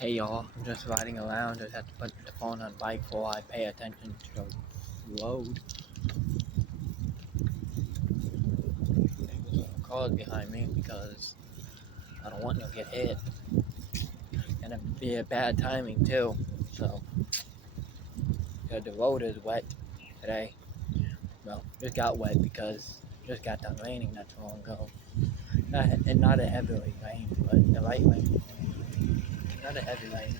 Hey y'all, I'm just riding around. Just have to put the phone on bike while I pay attention to the road. There's cars behind me because I don't want to get hit. And it'd be a bad timing too. So, because the road is wet today. Well, just got wet because it just got done raining not too long ago. And not a heavy rain, but the light rain. Not a heavy rain.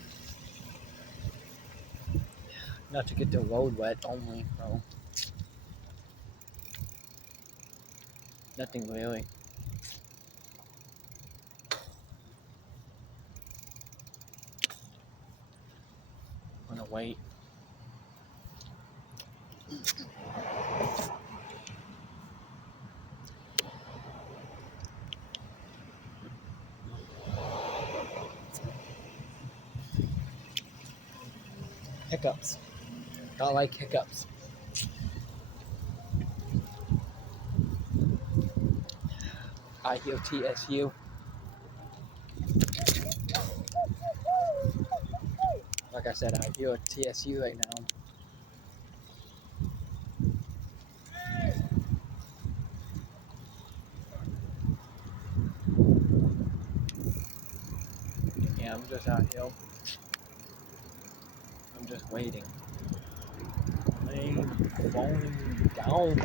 Not to get the road wet only. No, nothing really. I'm gonna wait. Hiccups. Don't like hiccups. I hear TSU. Like I said, I hear TSU right now. Yeah, I'm just out here. I'm just waiting. Laying, falling down.